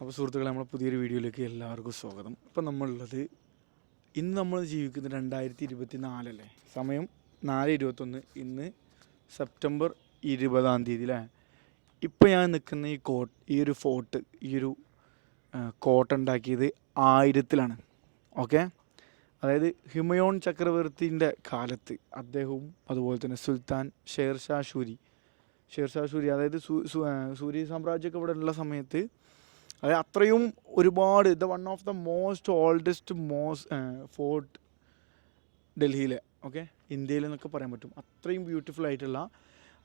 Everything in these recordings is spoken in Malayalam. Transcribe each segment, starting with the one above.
അപ്പോൾ സുഹൃത്തുക്കളെ നമ്മളെ പുതിയൊരു വീഡിയോയിലേക്ക് എല്ലാവർക്കും സ്വാഗതം. ഇപ്പം നമ്മളുള്ളത് ഇന്ന് നമ്മൾ ജീവിക്കുന്നത് രണ്ടായിരത്തി ഇരുപത്തി നാലല്ലേ സമയം നാല് ഇരുപത്തൊന്ന് ഇന്ന് സെപ്റ്റംബർ ഇരുപതാം തീയതി അല്ലേ ഇപ്പം ഞാൻ നിൽക്കുന്ന ഈ കോട്ട് ഈ ഒരു ഫോർട്ട് ഈ ഒരു കോട്ട ഉണ്ടാക്കിയത് ആയിരത്തിലാണ്. ഓക്കെ? അതായത് ഹിമയോൺ ചക്രവർത്തിന്റെ കാലത്ത് അദ്ദേഹവും അതുപോലെ തന്നെ സുൽത്താൻ ഷേർഷാ ഷൂരി. ഷേർഷാ ഷൂരി അതായത് സൂര്യ സാമ്രാജ്യമൊക്കെ ഇവിടെ ഉള്ള സമയത്ത് അതായത് അത്രയും ഒരുപാട് the one of the most oldest most fort ഡൽഹിയിലെ ഓക്കെ ഇന്ത്യയിൽ എന്നൊക്കെ പറയാൻ പറ്റും. അത്രയും ബ്യൂട്ടിഫുൾ ആയിട്ടുള്ള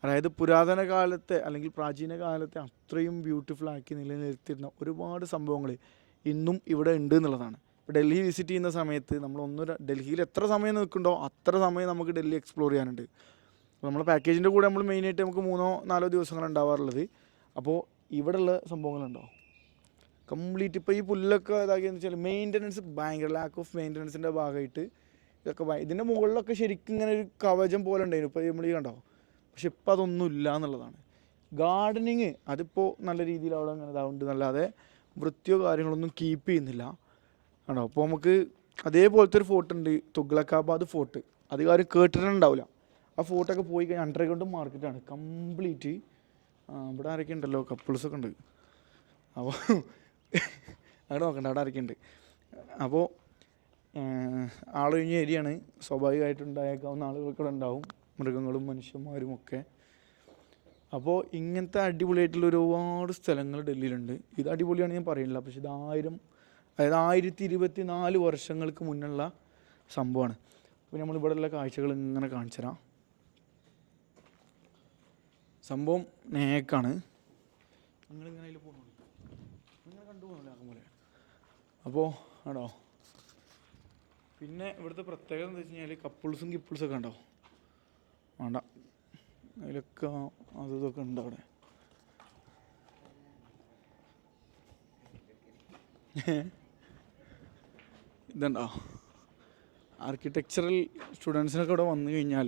അതായത് പുരാതന കാലത്തെ അല്ലെങ്കിൽ പ്രാചീന കാലത്തെ അത്രയും ബ്യൂട്ടിഫുൾ ആക്കി നിലനിർത്തിയിരുന്ന ഒരുപാട് സംഭവങ്ങൾ ഇന്നും ഇവിടെ ഉണ്ട് എന്നുള്ളതാണ്. ഇപ്പോൾ ഡൽഹി വിസിറ്റ് ചെയ്യുന്ന സമയത്ത് നമ്മൾ ഒന്നും ഡൽഹിയിൽ എത്ര സമയം നിൽക്കുന്നുണ്ടോ അത്ര സമയം നമുക്ക് ഡൽഹി എക്സ്പ്ലോർ ചെയ്യാനുണ്ട്. അപ്പോൾ നമ്മളെ പാക്കേജിന്റെ കൂടെ നമ്മൾ മെയിനായിട്ട് നമുക്ക് മൂന്നോ നാലോ ദിവസങ്ങൾ ഉണ്ടാവാറുള്ളത്. അപ്പോൾ ഇവിടെയുള്ള സംഭവങ്ങളുണ്ടോ? കംപ്ലീറ്റ് ഇപ്പോൾ ഈ പുല്ലൊക്കെ ഇതാക്കിയെന്ന് വെച്ചാൽ മെയിന്റനൻസ് ഭയങ്കര ലാക്ക് ഓഫ് മെയിന്റനൻസിന്റെ ഭാഗമായിട്ട് ഇതൊക്കെ ഇതിന്റെ മുകളിലൊക്കെ ശരിക്കും ഇങ്ങനെ ഒരു കവചം പോലെ ഉണ്ടായിരുന്നു. ഇപ്പോൾ നമ്മൾ ഈ കണ്ടോ? പക്ഷെ ഇപ്പം അതൊന്നും ഇല്ല എന്നുള്ളതാണ്. ഗാർഡനിങ് അതിപ്പോൾ നല്ല രീതിയിൽ അവിടെ അങ്ങനെ ഇതാവുണ്ട് എന്നല്ലാതെ വൃത്തിയോ കാര്യങ്ങളൊന്നും കീപ്പ് ചെയ്യുന്നില്ല. ആണോ അപ്പോൾ നമുക്ക് അതേപോലത്തെ ഒരു ഫോർട്ട് ഉണ്ട്. തുഗ്ലക്കാബാദ് ഫോർട്ട്. അത് കാര്യം കേട്ടിട്ടുണ്ടാവില്ല. ആ ഫോർട്ടൊക്കെ പോയി കഴിഞ്ഞാൽ അണ്ടർഗ്രൗണ്ട് മാർക്കറ്റാണ് കംപ്ലീറ്റ് ഇവിടെ ആരൊക്കെ ഉണ്ടല്ലോ കപ്പിൾസൊക്കെ ഉണ്ട്. അപ്പോൾ അവിടെ നോക്കണ്ട അവിടെ ആരൊക്കെ അപ്പോൾ ആളൊഴിഞ്ഞ ഏരിയയാണ് സ്വാഭാവികമായിട്ട് ഉണ്ടായേക്കാവുന്ന ആളുകൾക്ക് ഇവിടെ ഉണ്ടാവും. മൃഗങ്ങളും മനുഷ്യന്മാരും ഒക്കെ. അപ്പോൾ ഇങ്ങനത്തെ അടിപൊളിയായിട്ടുള്ള ഒരുപാട് സ്ഥലങ്ങൾ ഡൽഹിയിലുണ്ട്. ഇത് അടിപൊളിയാണ് ഞാൻ പറയുന്നില്ല പക്ഷേ ഇത് ആയിരം അതായത് ആയിരത്തി ഇരുപത്തി നാല് വർഷങ്ങൾക്ക് മുന്നുള്ള സംഭവമാണ്. അപ്പോൾ നമ്മൾ ഇവിടെയുള്ള കാഴ്ചകൾ ഇങ്ങനെ കാണിച്ചു തരാം. സംഭവം നേക്കാണ്. നിങ്ങളിങ്ങനെ അതിൽ പോകുന്നുണ്ട് നിങ്ങൾ കണ്ടു പോകുന്നില്ല പോലെ അപ്പോൾ ആണോ? പിന്നെ ഇവിടുത്തെ പ്രത്യേകത എന്താ വെച്ച് കഴിഞ്ഞാൽ കപ്പിൾസും കിപ്പിൾസും ഒക്കെ ഉണ്ടോ വേണ്ട. അതിലൊക്കെ അതും ഇതൊക്കെ ഉണ്ട് അവിടെ. ഇതുണ്ടോ? ആർക്കിടെക്ചറൽ സ്റ്റുഡൻസിനൊക്കെ ഇവിടെ വന്നു കഴിഞ്ഞാൽ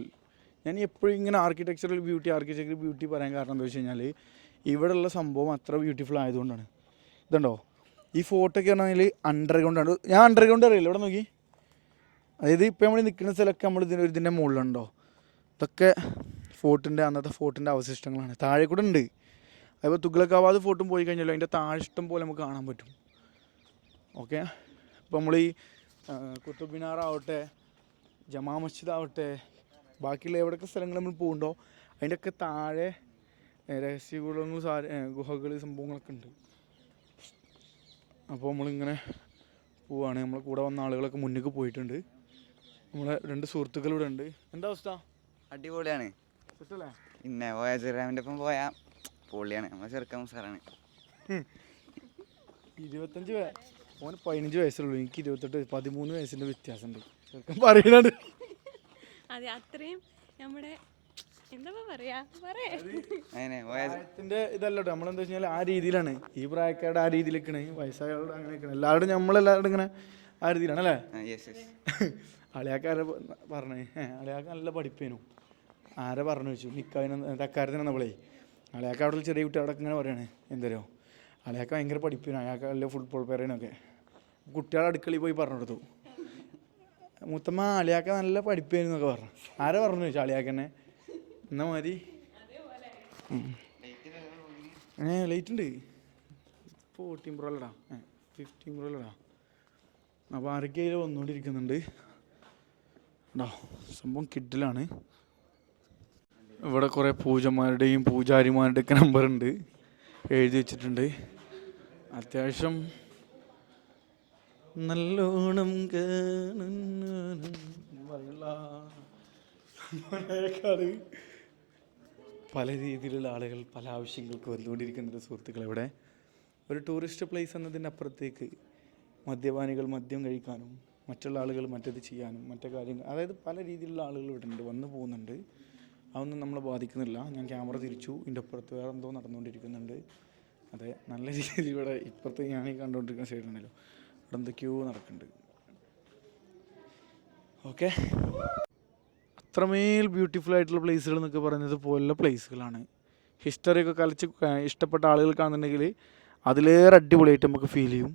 ഞാൻ എപ്പോഴും ഇങ്ങനെ ആർക്കിടെക്ചറൽ ബ്യൂട്ടി ആർക്കിടെക്ചറൽ ബ്യൂട്ടി പറയാൻ കാരണം എന്താ വെച്ച് കഴിഞ്ഞാൽ ഇവിടെയുള്ള സംഭവം അത്ര ബ്യൂട്ടിഫുൾ ആയതുകൊണ്ടാണ്. ഇതുണ്ടോ? ഈ ഫോട്ടോയൊക്കെ ആണെങ്കിൽ അണ്ടർഗ്രൗണ്ട് ആണ്. ഞാൻ അണ്ടർഗ്രൗണ്ട് അറിയില്ല. ഇവിടെ നോക്കി. അതായത് ഇപ്പോൾ നമ്മൾ നിൽക്കുന്ന സ്ഥലമൊക്കെ നമ്മൾ ഇതിന്റെ ഇതിന്റെ മുകളിലുണ്ടോ? ഇതൊക്കെ ഫോർട്ടിന്റെ അന്നത്തെ ഫോർട്ടിന്റെ അവശിഷ്ടങ്ങളാണ്. താഴെ കൂടെ ഉണ്ട്. അതുപോലെ തുഗ്ലക്കാബാദ് ഫോർട്ടും പോയി കഴിഞ്ഞല്ലോ അതിന്റെ താഴെ ഇഷ്ടം പോലെ നമുക്ക് കാണാൻ പറ്റും. ഓക്കെ? ഇപ്പോൾ നമ്മൾ ഈ കുത്തബ് മിനാർ ജമാ മസ്ജിദ് ആവട്ടെ ബാക്കിയുള്ള എവിടെയൊക്കെ സ്ഥലങ്ങൾ നമ്മൾ പോകുന്നുണ്ടോ അതിന്റെയൊക്കെ താഴെ രഹസ്യ ഗുഹകൾ സംഭവങ്ങളൊക്കെ ഉണ്ട്. അപ്പോൾ നമ്മളിങ്ങനെ പോവാണ്. നമ്മളെ കൂടെ വന്ന ആളുകളൊക്കെ മുന്നിലേക്ക് പോയിട്ടുണ്ട്. നമ്മളെ രണ്ട് സുഹൃത്തുക്കൾ ഇവിടെ ഉണ്ട്. എന്താ അവസ്ഥ? അടിപൊളിയാണ്. പിന്നെ പോയ ചെറുരാമിന്റെ ഒപ്പം പോയാ പൊളിയാണ്. നമ്മളെ ചെറുക്കാൻ സാറാണ് ഇരുപത്തഞ്ച് വയ ഓന് പതിനഞ്ച് വയസ്സുള്ളൂ. എനിക്ക് ഇരുപത്തെട്ട് വയസ്സ് പതിമൂന്ന് വയസ്സിന്റെ വ്യത്യാസമുണ്ട്. ചെറുക്കൻ പറയുന്നുണ്ട്. അതെ അത്രയും നമ്മുടെ ഇതല്ല നമ്മളെന്താ വെച്ചാൽ ആ രീതിയിലാണ്. ഈ പ്രായക്കാരുടെ ആ രീതിയിലേക്കാണ്. വയസ്സായവരുടെ അങ്ങനെ എല്ലാവരും നമ്മളെല്ലാവരും ഇങ്ങനെ ആ രീതിയിലാണ് അല്ലേ? അളിയാക്കാരെ പറഞ്ഞേ? അളിയാക്ക നല്ല പഠിപ്പേനു. ആരെ പറഞ്ഞു വെച്ചു? നിക്കാവിന് തക്കാരത്തിന് നമ്മളേ അളിയാക്ക അവിടെ ചെറിയ കുട്ടി അവിടെ ഇങ്ങനെ പറയണേ. എന്തരോ അളിയാക്ക ഭയങ്കര പഠിപ്പേനു. അയാൾക്ക് നല്ല ഫുട്ബോൾ പേരേനൊക്കെ. കുട്ടികളെ അടുക്കളയിൽ പോയി പറഞ്ഞു കൊടുത്തു. മുത്തമ്മ അളിയാക്ക നല്ല പഠിപ്പേനു എന്നൊക്കെ പറഞ്ഞു. ആരെ പറഞ്ഞു വെച്ചു അളിയാക്കന്നെ എന്നാ മതി. ഏ ലേറ്റ് ഉണ്ട് ഫോർട്ടീൻ പ്രോ അല്ലടാ ഏ ഫിഫ്റ്റീൻ പ്രോ അല്ലടാ അപ്പോൾ ആരൊക്കെയും വന്നുകൊണ്ടിരിക്കുന്നുണ്ട് ഉണ്ടോ സംഭവം കിഡിലാണ് ഇവിടെ കുറേ പൂജമാരുടെയും പൂജാരിമാരുടെയും ഒക്കെ നമ്പർ ഉണ്ട് എഴുതി വെച്ചിട്ടുണ്ട് അത്യാവശ്യം നല്ലോണം മലയാളക്കാര് പല രീതിയിലുള്ള ആളുകൾ പല ആവശ്യങ്ങൾക്ക് വന്നുകൊണ്ടിരിക്കുന്നുണ്ട് സുഹൃത്തുക്കളെ ഇവിടെ ഒരു ടൂറിസ്റ്റ് പ്ലേസ് എന്നതിനപ്പുറത്തേക്ക് മദ്യപാനികൾ മദ്യം കഴിക്കാനും മറ്റുള്ള ആളുകൾ മറ്റത് ചെയ്യാനും മറ്റു കാര്യങ്ങൾ അതായത് പല രീതിയിലുള്ള ആളുകൾ ഇവിടെ ഉണ്ട് വന്നു പോകുന്നുണ്ട്. അതൊന്നും നമ്മളെ ബാധിക്കുന്നില്ല. ഞാൻ ക്യാമറ തിരിച്ചു. ഇതിന്റെ അപ്പുറത്ത് വേറെ എന്തോ നടന്നുകൊണ്ടിരിക്കുന്നുണ്ട്. അതെ നല്ല രീതിയിൽ ഇവിടെ ഇപ്പുറത്ത് ഞാൻ ഈ കണ്ടുകൊണ്ടിരിക്കുന്ന സൈഡിലാണല്ലോ ഇവിടെ എന്തൊക്കെയോ നടക്കുന്നുണ്ട്. ഓക്കെ അത്രമേൽ ബ്യൂട്ടിഫുൾ ആയിട്ടുള്ള പ്ലേസുകൾ എന്നൊക്കെ പറയുന്നത് പോലുള്ള പ്ലേസുകളാണ് ഹിസ്റ്ററി ഒക്കെ കളിച്ച് ഇഷ്ടപ്പെട്ട ആളുകൾക്കാണെന്നുണ്ടെങ്കിൽ അതിലേറെ അടിപൊളിയായിട്ട് നമുക്ക് ഫീൽ ചെയ്യും.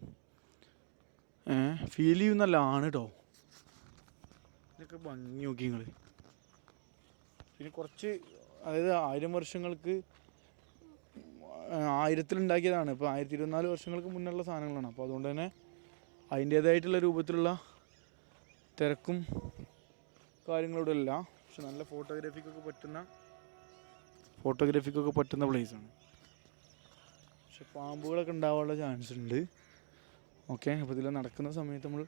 ഫീൽ ചെയ്യുന്നല്ല ആണ് കേട്ടോ ഇതൊക്കെ ഭംഗി നോക്കി നിങ്ങൾ പിന്നെ കുറച്ച് അതായത് ആയിരം വർഷങ്ങൾക്ക് ആയിരത്തിലുണ്ടാക്കിയതാണ്. ഇപ്പോൾ ആയിരത്തി ഇരുപത്തിനാല് വർഷങ്ങൾക്ക് മുന്നുള്ള സാധനങ്ങളാണ്. അപ്പോൾ അതുകൊണ്ട് തന്നെ അതിന്റേതായിട്ടുള്ള രൂപത്തിലുള്ള തിരക്കും കാര്യങ്ങളോടെ അല്ല പക്ഷെ നല്ല ഫോട്ടോഗ്രാഫിക്കൊക്കെ പറ്റുന്ന ഫോട്ടോഗ്രാഫിക്കൊക്കെ പറ്റുന്ന പ്ലേസാണ് പക്ഷെ പാമ്പുകളൊക്കെ ഉണ്ടാവാനുള്ള ചാൻസ് ഉണ്ട്. ഓക്കെ അപ്പോൾ ഇതിൽ നടക്കുന്ന സമയത്ത് നമ്മൾ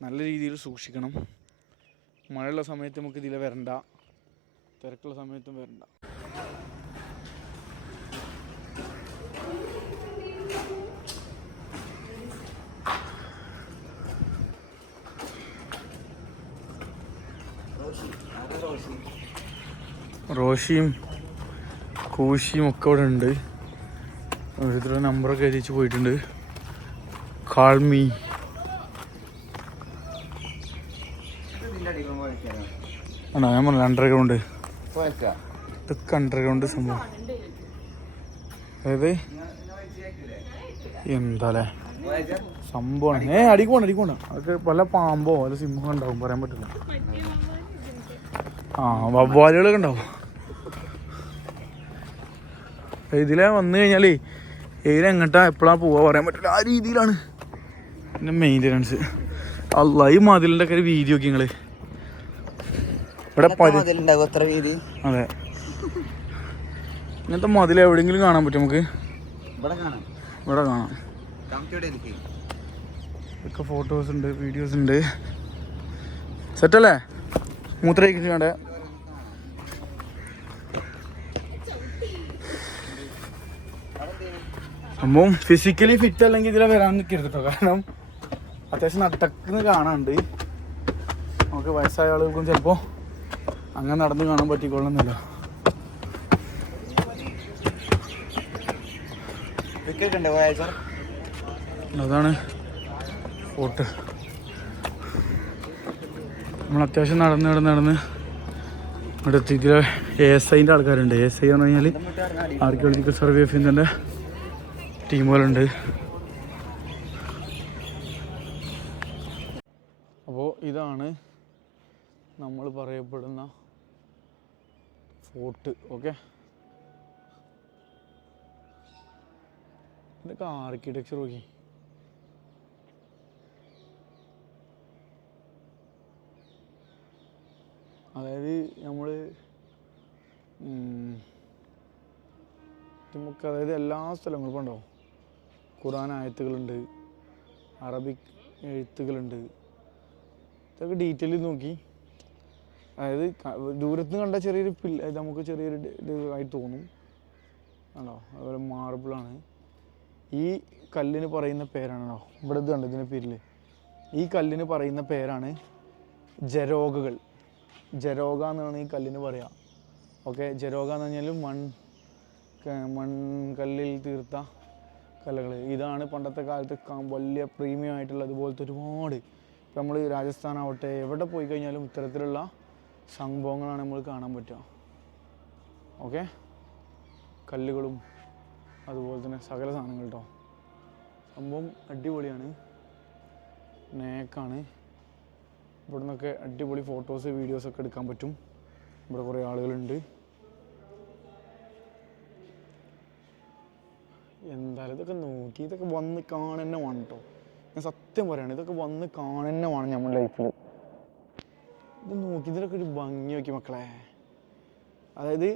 നല്ല രീതിയിൽ സൂക്ഷിക്കണം. മഴയുള്ള സമയത്ത് നമുക്ക് ഇതിൽ വരണ്ട. തിരക്കുള്ള സമയത്തും വരണ്ട. റോഷിയും കൂഷിയും ഒക്കെ ഇവിടെ ഉണ്ട്. ഓരോരുത്തരുടെ നമ്പറൊക്കെ എഴുതിച്ച് പോയിട്ടുണ്ട്. കാൾമി ആണോ? ഞാൻ പറഞ്ഞില്ല അണ്ടർഗ്രൗണ്ട് ഇതൊക്കെ അണ്ടർഗ്രൗണ്ട് സംഭവം. അതായത് എന്താല്ലേ? സംഭവമാണ്. ഏ അടിക്കോണ്ട അടിക്കോണ്ട അതൊക്കെ പല പാമ്പോ പല സിംഹം ഉണ്ടാവും പറയാൻ പറ്റില്ല ആ വവ്വാലുകളൊക്കെ ഉണ്ടാവും. ഇതിലെ വന്നു കഴിഞ്ഞാലേ ഏതെങ്ങട്ടാ എപ്പോഴാ പോവാ പറയാൻ പറ്റില്ല ആ രീതിയിലാണ് പിന്നെ മെയിന്റനൻസ് അല്ല ഈ മതിലിന്റെ ഒക്കെ വീഡിയോ ഒക്കെ നിങ്ങൾ ഇവിടെ വീതി അതെ. ഇങ്ങനത്തെ മതിൽ എവിടെയെങ്കിലും കാണാൻ പറ്റും നമുക്ക്? ഇവിടെ കാണാം. ഒക്കെ ഫോട്ടോസ് ഉണ്ട് വീഡിയോസ് ഉണ്ട്. സെറ്റല്ലേ മൂത്രയ്ക്ക് വേണ്ട സംഭവം ഫിസിക്കലി ഫിറ്റ് അല്ലെങ്കിൽ ഇതിലെ വരാൻ നിൽക്കരുത് കേട്ടോ കാരണം അത്യാവശ്യം നട്ടക്കുന്ന് കാണാണ്ട് നമുക്ക് വയസ്സായ ആളുകൾക്കും ചിലപ്പോൾ അങ്ങനെ നടന്ന് കാണാൻ പറ്റിക്കൊള്ളുന്നില്ല അതാണ് ഫോട്ട്. നമ്മൾ അത്യാവശ്യം നടന്ന് നടന്ന് നടന്ന് ഇവിടെ എത്തിയിട്ട് എ എസ് ഐന്റെ ആൾക്കാരുണ്ട്. എ എസ് ഐ എന്ന് പറഞ്ഞാൽ ആർക്കിയോളജിക്കൽ സർവേ ഓഫ് ഇന്ത്യന്റെ ടീമുകളുണ്ട്. അപ്പോൾ ഇതാണ് നമ്മൾ പറയപ്പെടുന്ന ഫോർട്ട് ഓക്കെ? ഇതൊക്കെ ആർക്കിടെക്ചർ നോക്കി. അതായത് നമ്മൾ നമുക്ക് അതായത് എല്ലാ സ്ഥലങ്ങളും ഉണ്ടാവും. ഖുറാൻ ആയത്തുകളുണ്ട് അറബിക് എഴുത്തുകളുണ്ട്. ഇതൊക്കെ ഡീറ്റെയിൽ നോക്കി. അതായത് ദൂരത്ത് നിന്ന് കണ്ട ചെറിയൊരു പില്ല നമുക്ക് ചെറിയൊരു ഇതായി തോന്നും. ആണോ? അതുപോലെ മാർബിളാണ് ഈ കല്ലിന് പറയുന്ന പേരാണോ ഇവിടെ ഇത് കണ്ടോ ഇതിന്റെ പേരിൽ ഈ കല്ലിന് പറയുന്ന പേരാണ് ജരോഗകൾ. ജരോഗ എന്നാണ് ഈ കല്ലിന് പറയുക ഓക്കെ ജരോഗ എന്ന് പറഞ്ഞാൽ മൺ മൺകല്ലിൽ തീർത്ത കലകൾ. ഇതാണ് പണ്ടത്തെ കാലത്ത് വലിയ പ്രീമിയം ആയിട്ടുള്ള അതുപോലത്തെ ഒരുപാട്. ഇപ്പം നമ്മൾ രാജസ്ഥാൻ ആവട്ടെ എവിടെ പോയി കഴിഞ്ഞാലും ഇത്തരത്തിലുള്ള സംഭവങ്ങളാണ് നമ്മൾ കാണാൻ പറ്റുക. ഓക്കെ കല്ലുകളും അതുപോലെ തന്നെ സകല സാധനങ്ങൾ കേട്ടോ. സംഭവം അടിപൊളിയാണ്. നേക്കാണ്. ഇവിടെ നിന്നൊക്കെ അടിപൊളി ഫോട്ടോസ് വീഡിയോസൊക്കെ എടുക്കാൻ പറ്റും. ഇവിടെ കുറേ ആളുകളുണ്ട്. എന്തായാലും ഇതൊക്കെ നോക്കി ഇതൊക്കെ വന്ന് കാണന്നെ വേണം കേട്ടോ ഞാൻ സത്യം പറയാണ് ഇതൊക്കെ വന്ന് കാണന്നെ വേണം നമ്മുടെ ലൈഫിൽ ഇത് നോക്കി ഇതിലൊക്കെ ഒരു ഭംഗി നോക്കി മക്കളെ. അതായത്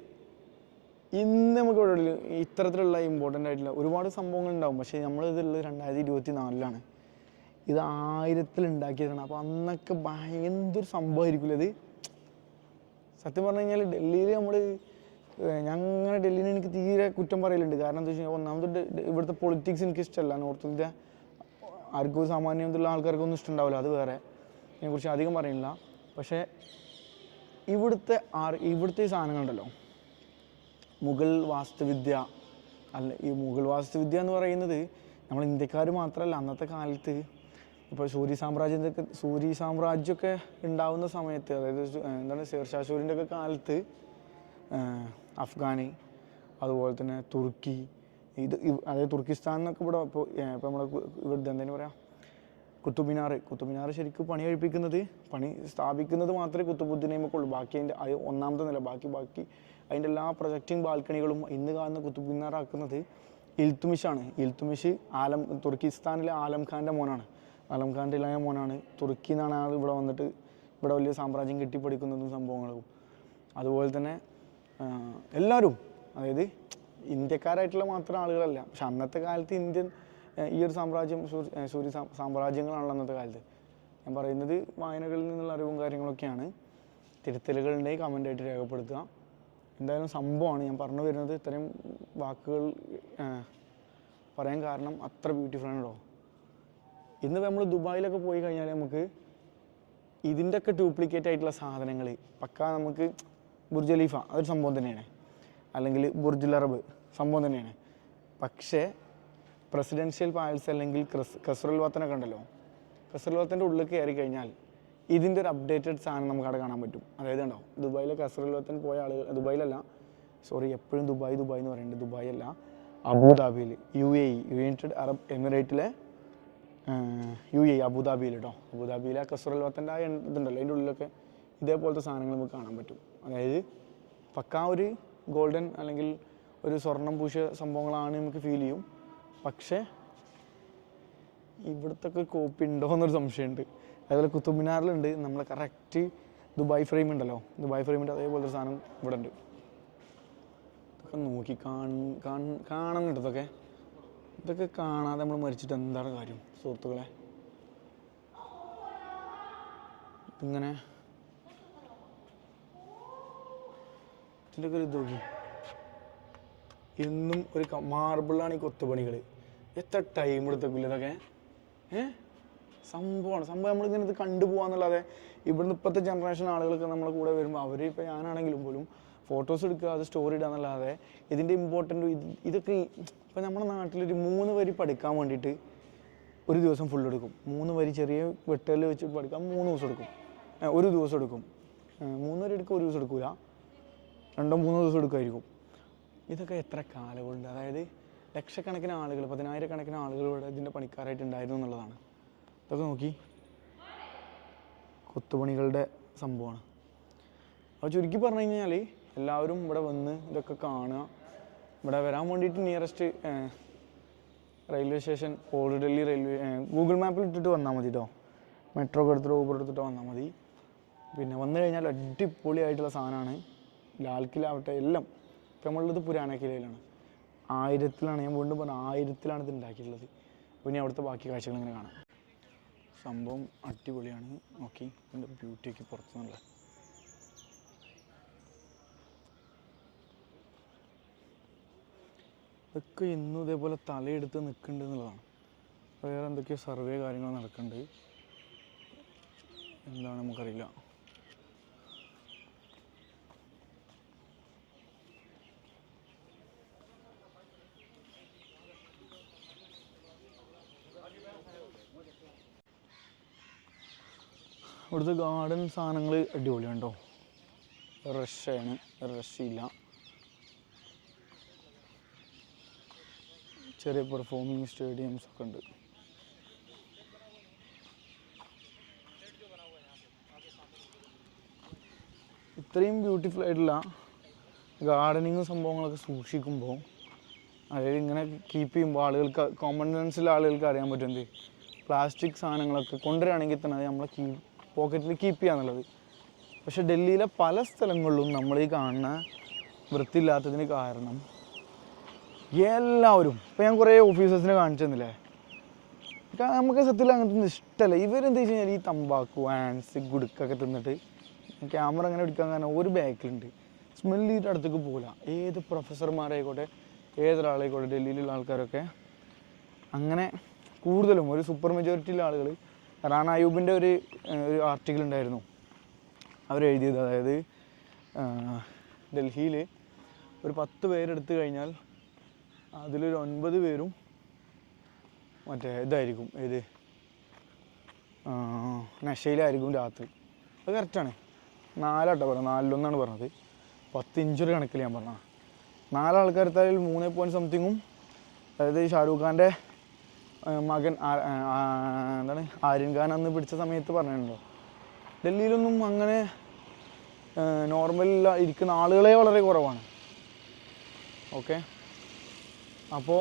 ഇന്ന് നമുക്ക് ഇവിടെ ഇത്തരത്തിലുള്ള ഇമ്പോർട്ടന്റ് ആയിട്ടുള്ള ഒരുപാട് സംഭവങ്ങൾ ഉണ്ടാവും. പക്ഷേ നമ്മൾ ഇതുള്ളത് രണ്ടായിരത്തി ഇരുപത്തി നാലിലാണ് ഇത് ആയിരത്തിൽ ഉണ്ടാക്കിയതാണ്. അപ്പോൾ അന്നൊക്കെ ഭയങ്കര എന്തൊരു സംഭവമായിരിക്കില്ല ഇത്? സത്യം പറഞ്ഞു കഴിഞ്ഞാൽ ഡൽഹിയിൽ നമ്മൾ ഞാൻ അങ്ങനെ ഡൽഹിയിൽ എനിക്ക് തീരെ കുറ്റം പറയലുണ്ട്. കാരണം എന്താ വെച്ചാൽ ഒന്നാമത് ഇവിടുത്തെ പൊളിറ്റിക്സ് എനിക്ക് ഇഷ്ടമല്ല. നോർത്ത് ഇന്ത്യ ആർക്കും സാമാന്യമുള്ള ആൾക്കാർക്കൊന്നും ഇഷ്ടമുണ്ടാവില്ല. അത് വേറെ. ഇതിനെക്കുറിച്ച് അധികം പറയുന്നില്ല. പക്ഷേ ഇവിടുത്തെ ആർ ഇവിടുത്തെ സാധനങ്ങളുണ്ടല്ലോ മുഗൾ വാസ്തുവിദ്യ അല്ല ഈ മുഗൾ വാസ്തുവിദ്യ എന്ന് പറയുന്നത് നമ്മൾ ഇന്ത്യക്കാർ മാത്രമല്ല അന്നത്തെ കാലത്ത് ഇപ്പോൾ സൂര്യ സാമ്രാജ്യത്തിന്റെ സൂര്യ സാമ്രാജ്യമൊക്കെ ഉണ്ടാവുന്ന സമയത്ത് അതായത് എന്താണ് ഷേർഷാ സൂര്യന്റെ ഒക്കെ കാലത്ത് അഫ്ഗാനി അതുപോലെ തന്നെ തുർക്കി. ഇത് അതായത് തുർക്കിസ്ഥാൻ എന്നൊക്കെ ഇവിടെ ഇപ്പോൾ ഇപ്പോൾ നമ്മുടെ ഇവിടെ എന്തെങ്കിലും പറയാം? കുത്തുബിനാർ കുത്തുബിനാർ ശരിക്കും പണി കഴിപ്പിക്കുന്നത് പണി സ്ഥാപിക്കുന്നത് മാത്രമേ കുത്തുബുദ്ദീനേമൊക്കെ ഉള്ളൂ ബാക്കി അതിന്റെ അത് ഒന്നാമത്തെ നില. ബാക്കി ബാക്കി അതിന്റെ എല്ലാ പ്രൊജക്റ്റിംഗ് ബാൽക്കണികളും ഇന്ന് കാണുന്ന കുത്തുബിനാർ ആക്കുന്നത് ഇൽത്തുമിഷാണ്. ഇൽത്തുമിഷ് ആലം തുർക്കിസ്ഥാനിലെ ആലം ഖാന്റെ മോനാണ്. ആലം ഖാന്റെ മോനാണ്. തുർക്കി എന്നാണ് ആൾ ഇവിടെ വന്നിട്ട് ഇവിടെ വലിയ സാമ്രാജ്യം കെട്ടിപ്പടിക്കുന്നതും സംഭവങ്ങളും. അതുപോലെ തന്നെ എല്ലാവരും അതായത് ഇന്ത്യക്കാരായിട്ടുള്ള മാത്രം ആളുകളല്ല. പക്ഷെ അന്നത്തെ കാലത്ത് ഇന്ത്യൻ ഈ ഒരു സാമ്രാജ്യം സൂര്യ സാമ്രാജ്യങ്ങളാണല്ലോ അന്നത്തെ കാലത്ത്. ഞാൻ പറയുന്നത് വായനകളിൽ നിന്നുള്ള അറിവും കാര്യങ്ങളൊക്കെയാണ്. തിരുത്തലുകളുണ്ടെങ്കിൽ കമന്റായിട്ട് രേഖപ്പെടുത്തുക. എന്തായാലും സംഭവമാണ് ഞാൻ പറഞ്ഞു വരുന്നത് ഇത്രയും വാക്കുകൾ പറയാൻ കാരണം അത്ര ബ്യൂട്ടിഫുൾ ആണ് കേട്ടോ ഇന്ന് നമ്മൾ ദുബായിലൊക്കെ പോയി കഴിഞ്ഞാൽ നമുക്ക് ഇതിന്റെ ഒക്കെ ഡ്യൂപ്ലിക്കേറ്റ് ആയിട്ടുള്ള സാധനങ്ങൾ പക്കാ നമുക്ക് ബുർജ് ഖലീഫ അതൊരു സംഭവം തന്നെയാണ്. അല്ലെങ്കിൽ ബുർജുൽ അറബ് സംഭവം തന്നെയാണ്. പക്ഷേ പ്രസിഡൻഷ്യൽ പാലസ് അല്ലെങ്കിൽ ക്രസ് ഖസറുൽ വത്തനൊക്കെ ഉണ്ടല്ലോ ഖസറുൽ വത്തന്റെ ഉള്ളിൽ കയറി കഴിഞ്ഞാൽ ഇതിന്റെ ഒരു അപ്ഡേറ്റഡ് സാധനം നമുക്ക് അവിടെ കാണാൻ പറ്റും. അതായത് ഉണ്ടോ ദുബായിലെ ഖസറുൽ വത്തൻ പോയ ആളുകൾ ദുബായിലല്ല സോറി എപ്പോഴും ദുബായ് ദുബായ് എന്ന് പറയുന്നത് ദുബായ് അല്ല അബുദാബിയിൽ U A E United Arab എമിറേറ്റിലെ U A അബുദാബിയിൽ കേട്ടോ അബുദാബിയിലെ ഖസറുൽ വത്തന്റെ ആ ഇതുണ്ടല്ലോ അതിന്റെ ഉള്ളിലൊക്കെ ഇതേപോലത്തെ സാധനങ്ങൾ നമുക്ക് കാണാൻ പറ്റും. അതായത് പക്കാ ഒരു ഗോൾഡൻ അല്ലെങ്കിൽ ഒരു സ്വർണം പൂശിയ സംഭവങ്ങളാണ് നമുക്ക് ഫീൽ ചെയ്യും. പക്ഷേ ഇവിടുത്തെ ഒക്കെ കോപ്പി ഉണ്ടോ എന്നൊരു സംശയമുണ്ട്. അതുപോലെ കുത്തുബ് മിനാറിലുണ്ട് നമ്മളെ കറക്റ്റ് ദുബായ് ഫ്രെയിം ഉണ്ടല്ലോ. ദുബായ് ഫ്രെയിമിന്റെ അതേപോലത്തെ സാധനം ഇവിടെ ഉണ്ട് ഇതൊക്കെ നോക്കി കാണ- കാണ- കാണുന്നുണ്ട് ഇതൊക്കെ. ഇതൊക്കെ കാണാതെ നമ്മൾ മരിച്ചിട്ട് എന്താണ് കാര്യം സുഹൃത്തുക്കളെ? ഇങ്ങനെ ഇതിന്റെ ഒക്കെ ഒരു ഇത് എന്നും ഒരു മാർബിളാണ് ഈ കൊത്തുപണികൾ എത്ര ടൈം എടുത്തേക്കില്ല ഇതൊക്കെ? ഏ? സംഭവമാണ്. സംഭവം നമ്മളിങ്ങനെ ഇത് കണ്ടുപോകാന്നുള്ളതെ ഇവിടുന്ന് ഇപ്പോഴത്തെ ജനറേഷൻ ആളുകൾക്ക് നമ്മളെ കൂടെ വരുമ്പോൾ അവർ ഇപ്പോൾ ഞാനാണെങ്കിലും പോലും ഫോട്ടോസ് എടുക്കുക അത് സ്റ്റോറി ഇടുക എന്നല്ലാതെ ഇതിന്റെ ഇമ്പോർട്ടന്റ് ഇതൊക്കെ ഇപ്പം നമ്മുടെ നാട്ടിലൊരു മൂന്ന് വരി പഠിക്കാൻ വേണ്ടിയിട്ട് ഒരു ദിവസം ഫുൾ എടുക്കും. മൂന്ന് വരി ചെറിയ വെട്ടലിൽ വെച്ച് പഠിക്കാൻ മൂന്ന് ദിവസം എടുക്കും. ഒരു ദിവസം എടുക്കും. മൂന്ന് വരി എടുക്കുക ഒരു ദിവസം എടുക്കൂല. രണ്ടോ മൂന്നോ ദിവസം എടുക്കുമായിരിക്കും. ഇതൊക്കെ എത്ര കാലം കൊണ്ട് അതായത് ലക്ഷക്കണക്കിന് ആളുകൾ പതിനായിരക്കണക്കിന് ആളുകൾ ഇവിടെ ഇതിന്റെ പണിക്കാരായിട്ട് ഉണ്ടായിരുന്നു എന്നുള്ളതാണ്. ഇതൊക്കെ നോക്കി. കൊത്തുപണികളുടെ സംഭവമാണ്. അപ്പോൾ ചുരുക്കി പറഞ്ഞു കഴിഞ്ഞാൽ എല്ലാവരും ഇവിടെ വന്ന് ഇതൊക്കെ കാണുക. ഇവിടെ വരാൻ വേണ്ടിയിട്ട് nearest railway station old Delhi railway Google മാപ്പിൽ ഇട്ടിട്ട് വന്നാൽ മതി കേട്ടോ മെട്രോ ഒക്കെ എടുത്തിട്ട് ഊബർ എടുത്തിട്ട് വന്നാൽ മതി. പിന്നെ വന്നു കഴിഞ്ഞാൽ അടിപൊളിയായിട്ടുള്ള സാധനമാണ്. ലാൽ കില ആവട്ടെ എല്ലാം ഇപ്പം നമ്മളുള്ളത് പുരാണ കിലയിലാണ് ആയിരത്തിലാണ് ഞാൻ വീണ്ടും പറഞ്ഞ ആയിരത്തിലാണ് ഇത് ഉണ്ടാക്കിയിട്ടുള്ളത്. പിന്നെ അവിടുത്തെ ബാക്കി കാഴ്ചകൾ ഇങ്ങനെ കാണാം. സംഭവം അടിപൊളിയാണ്. നോക്കി ഇതിന്റെ ബ്യൂട്ടിയൊക്കെ പുറത്തു നിന്നുള്ള ഇതൊക്കെ ഇന്നും ഇതേപോലെ തലയെടുത്ത് നിൽക്കുന്നുണ്ട് എന്നുള്ളതാണ്. വേറെ എന്തൊക്കെയോ സർവേ കാര്യങ്ങൾ നടക്കുന്നുണ്ട്. എന്താണ് നമുക്കറിയില്ല. ഇവിടുത്തെ ഗാർഡൻ സാധനങ്ങൾ അടിപൊളിയാണ് കേട്ടോ റഷാണ് റഷില്ല ചെറിയ പെർഫോമിങ് സ്റ്റേഡിയംസ് ഒക്കെ ഉണ്ട്. ഇത്രയും ബ്യൂട്ടിഫുൾ ആയിട്ടുള്ള ഗാർഡനിങ് സംഭവങ്ങളൊക്കെ സൂക്ഷിക്കുമ്പോൾ അതായത് ഇങ്ങനെ കീപ്പ് ചെയ്യുമ്പോൾ ആളുകൾക്ക് കോമൺ സെൻസിലെ ആളുകൾക്ക് അറിയാൻ പറ്റും എന്ത്? പ്ലാസ്റ്റിക് സാധനങ്ങളൊക്കെ കൊണ്ടുവരികയാണെങ്കിൽ തന്നെ അത് നമ്മളെ കീ പോക്കറ്റിൽ കീപ്പ് ചെയ്യാന്നുള്ളത്. പക്ഷെ ഡൽഹിയിലെ പല സ്ഥലങ്ങളിലും നമ്മൾ ഈ കാണുന്ന വൃത്തിയില്ലാത്തതിന് കാരണം എല്ലാവരും ഇപ്പം ഞാൻ കുറേ ഓഫീസേഴ്സിനെ കാണിച്ചു തന്നില്ലേ? നമുക്ക് സത്യത്തിൽ അങ്ങനത്തെ ഇഷ്ടമല്ല ഇവരെന്ത് വെച്ച് കഴിഞ്ഞാൽ ഈ തമ്പാക്കു ആൻസ് ഗുടുക്കൊക്കെ തിന്നിട്ട് ക്യാമറ അങ്ങനെ എടുക്കാൻ കാരണം ഒരു ബാക്കിലുണ്ട്. സ്മെല്ല് ചെയ്തിട്ട് അടുത്തേക്ക് പോകില്ല ഏത് പ്രൊഫസർമാരായിക്കോട്ടെ ഏതൊരാളായിക്കോട്ടെ ഡൽഹിയിലുള്ള ആൾക്കാരൊക്കെ അങ്ങനെ കൂടുതലും ഒരു സൂപ്പർ മെജോറിറ്റിയിലെ ആളുകൾ റാണ അയൂബിന്റെ ഒരു ഒരു ആർട്ടിക്കിൾ ഉണ്ടായിരുന്നു. അവരെഴുതിയത് അതായത് ഡൽഹിയിൽ ഒരു പത്ത് പേരെടുത്തു കഴിഞ്ഞാൽ അതിലൊരു ഒൻപത് പേരും മറ്റേ ഇതായിരിക്കും. ഏത്? നശയിലായിരിക്കും രാത്രി. അത് കറക്റ്റാണ് നാലാട്ടോ പറഞ്ഞത്. നാലിലൊന്നാണ് പറഞ്ഞത്. പത്ത് ഇഞ്ചുറി കണക്കിൽ ഞാൻ പറഞ്ഞത് നാലാൾക്കാരെത്താൽ മൂന്ന് പോയിന്റ് സംതിങ്ങും അതായത് ഷാരൂഖ് ഖാന്റെ മകൻ എന്താണ് ആര്യൻ ഖാൻ അന്ന് പിടിച്ച സമയത്ത് പറഞ്ഞിട്ടുണ്ടോ? ഡൽഹിയിലൊന്നും അങ്ങനെ നോർമൽ ഇരിക്കുന്ന ആളുകളെ വളരെ കുറവാണ്. ഓക്കെ അപ്പോൾ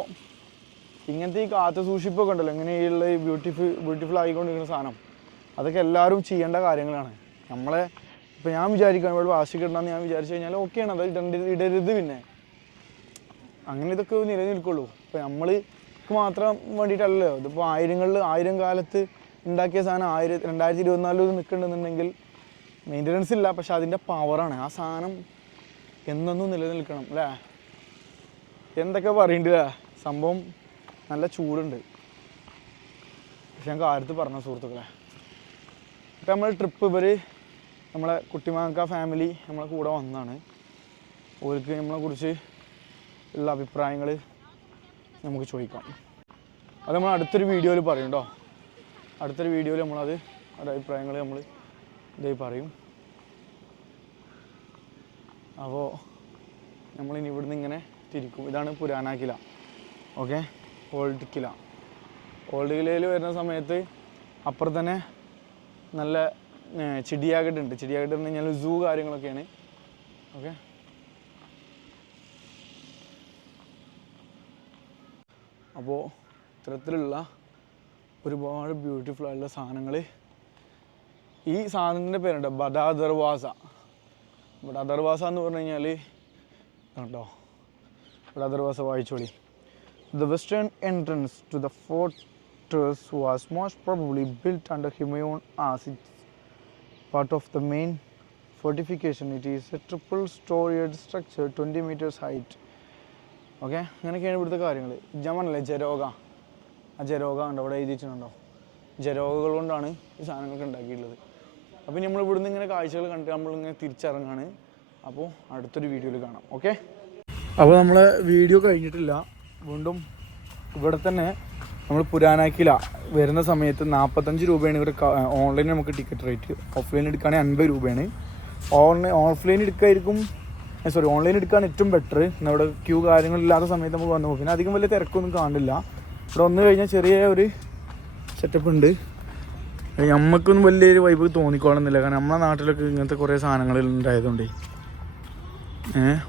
ഇങ്ങനത്തെ ഈ കാത്തു സൂക്ഷിപ്പൊക്കെ ഉണ്ടല്ലോ ഇങ്ങനെയുള്ള ഈ ബ്യൂട്ടിഫുൾ ബ്യൂട്ടിഫുൾ ആയിക്കൊണ്ടിരിക്കുന്ന സാധനം. അതൊക്കെ എല്ലാവരും ചെയ്യേണ്ട കാര്യങ്ങളാണ്. നമ്മളെ ഇപ്പം ഞാൻ വിചാരിക്കുകയാണ് ഇവിടെ വാശിക്കിടണമെന്ന് ഞാൻ വിചാരിച്ചു കഴിഞ്ഞാൽ ഓക്കെയാണ് അത് ഇടേണ്ടത് ഇടരുത് പിന്നെ. അങ്ങനെ ഇതൊക്കെ നിലനിൽക്കുള്ളൂ. ഇപ്പം നമ്മൾ മാത്രം വേണ്ടിയിട്ടല്ലല്ലോ. ഇതിപ്പോൾ ആയിരങ്ങളിൽ ആയിരം കാലത്ത് ഉണ്ടാക്കിയ സാധനം ആയിരം രണ്ടായിരത്തി ഇരുപത്തിനാലിൽ നിൽക്കണമെന്നുണ്ടെങ്കിൽ മെയിന്റനൻസ് ഇല്ല പക്ഷെ അതിന്റെ പവറാണ് ആ സാധനം എന്നെന്നും നിലനിൽക്കണം അല്ലേ? എന്തൊക്കെ പറയണ്ടില്ല സംഭവം നല്ല ചൂടുണ്ട്. പക്ഷെ ഞാൻ കാര്യത്തിൽ പറഞ്ഞ സുഹൃത്തുക്കളെ. ഇപ്പം നമ്മൾ ട്രിപ്പ് ഇവർ നമ്മളെ കുട്ടിമാക്ക ഫാമിലി നമ്മളെ കൂടെ വന്നാണ് ഓർക്ക് നമ്മളെ കുറിച്ച് ഉള്ള അഭിപ്രായങ്ങൾ നമുക്ക് ചോദിക്കാം. അത് നമ്മൾ അടുത്തൊരു വീഡിയോയിൽ പറയും കേട്ടോ അടുത്തൊരു വീഡിയോയിൽ നമ്മളത് അത് അഭിപ്രായങ്ങൾ നമ്മൾ ഇതായി പറയും. അപ്പോൾ നമ്മളിനി ഇവിടുന്ന് ഇങ്ങനെ തിരിക്കും. ഇതാണ് Purana Qila. Okay? Old Qila. Old കിലയിൽ വരുന്ന സമയത്ത് അപ്പുറം തന്നെ നല്ല ചിടിയാകട്ടുണ്ട്. ഉണ്ട് എന്ന് കഴിഞ്ഞാൽ സൂ കാര്യങ്ങളൊക്കെയാണ്. ഓക്കെ? അപ്പോൾ ഇത്തരത്തിലുള്ള ഒരുപാട് ബ്യൂട്ടിഫുൾ ആയിട്ടുള്ള സാധനങ്ങൾ ഈ സാധനത്തിന്റെ പേരുണ്ട് ബദാദർവാസ. ബദാദർവാസ എന്ന് പറഞ്ഞു കഴിഞ്ഞാൽ കണ്ടോ? Bada Darwaza വായിച്ചോളി. The western entrance to the fortress was most probably built under Humayun as part of the main fortification it is a triple storied structure twenty metres height okay? അങ്ങനെയൊക്കെയാണ് ഇവിടുത്തെ കാര്യങ്ങൾ ജമനല്ലേ? ജരോഗ. ആ ജരോഗ ഉണ്ടോ അവിടെ എഴുതിയിട്ടുണ്ടോ ജരോഗകൾ കൊണ്ടാണ് ഈ സാധനങ്ങളൊക്കെ ഉണ്ടാക്കിയിട്ടുള്ളത്. അപ്പോൾ നമ്മൾ ഇവിടുന്ന് ഇങ്ങനെ കാഴ്ചകൾ കണ്ടിട്ട് നമ്മളിങ്ങനെ തിരിച്ചിറങ്ങാണ്. അപ്പോൾ അടുത്തൊരു വീഡിയോയിൽ കാണാം. ഓക്കെ? അപ്പോൾ നമ്മൾ വീഡിയോ കഴിഞ്ഞിട്ടില്ല. വീണ്ടും ഇവിടെ തന്നെ നമ്മൾ പുരാനാക്കില വരുന്ന സമയത്ത് നാൽപ്പത്തഞ്ച് രൂപയാണ് ഇവിടെ ഓൺലൈനിൽ നമുക്ക് ടിക്കറ്റ് റേറ്റ് ഓഫ്ലൈൻ എടുക്കുകയാണെങ്കിൽ അൻപത് രൂപയാണ്. ഓൺലൈൻ ഓഫ്ലൈൻ എടുക്കായിരിക്കും സോറി ഓൺലൈൻ എടുക്കാൻ ഏറ്റവും ബെറ്റർ നമ്മുടെ ക്യൂ കാര്യങ്ങളില്ലാത്ത സമയത്ത് നമുക്ക് വന്നു. പോകും പിന്നെ അധികം വലിയ തിരക്കൊന്നും കാണില്ല. ഇവിടെ വന്നു കഴിഞ്ഞാൽ ചെറിയ ഒരു സെറ്റപ്പ് ഉണ്ട്. നമുക്കൊന്നും വലിയൊരു വൈബ് തോന്നിക്കോളുന്നില്ല കാരണം നമ്മുടെ നാട്ടിലൊക്കെ ഇങ്ങനത്തെ കുറേ സാധനങ്ങൾ ഉണ്ടായതുകൊണ്ട്. ഏഹ്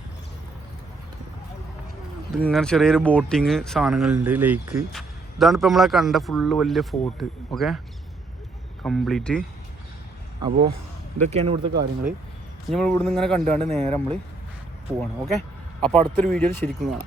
ഇതിങ്ങനെ ചെറിയൊരു ബോട്ടിങ് സാധനങ്ങളുണ്ട് ലേക്ക് ഇതാണ് ഇപ്പോൾ നമ്മളെ കണ്ട ഫുള്ള് വലിയ ഫോർട്ട് ഓക്കെ കംപ്ലീറ്റ് അപ്പോൾ ഇതൊക്കെയാണ് ഇവിടുത്തെ കാര്യങ്ങൾ ഇനി നമ്മൾ ഇവിടുന്ന് ഇങ്ങനെ കണ്ടുകൊണ്ട് നേരെ നമ്മൾ പോവാണ് ഓക്കെ അപ്പോൾ അടുത്തൊരു വീഡിയോയിൽ ശരിക്കും കാണാം.